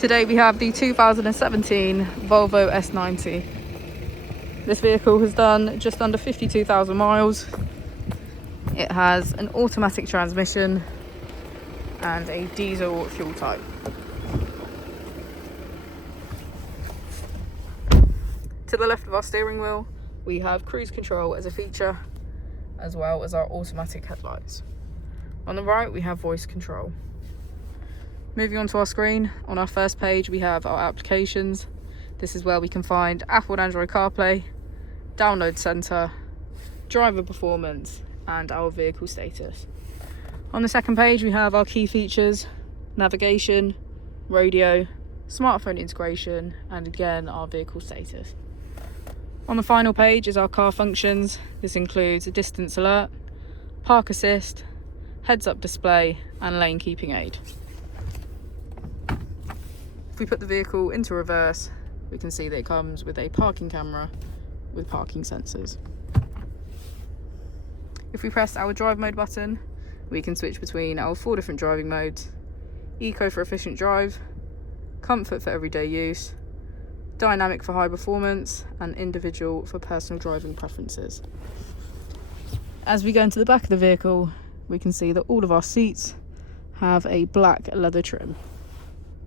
Today we have the 2017 Volvo S90. This vehicle has done just under 52,000 miles. It has an automatic transmission and a diesel fuel type. To the left of our steering wheel, we have cruise control as a feature, as well as our automatic headlights. On the right, we have voice control. Moving on to our screen, on our first page we have our applications. This is where we can find Apple and Android CarPlay, download center, driver performance, and our vehicle status. On the second page we have our key features, navigation, radio, smartphone integration, and again our vehicle status. On the final page is our car functions. This includes a distance alert, park assist, heads-up display, and lane keeping aid. If we put the vehicle into reverse, we can see that it comes with a parking camera with parking sensors. If we press our drive mode button, we can switch between our 4 different driving modes: eco for efficient drive, comfort for everyday use, dynamic for high performance, and individual for personal driving preferences. As we go into the back of the vehicle, we can see that all of our seats have a black leather trim.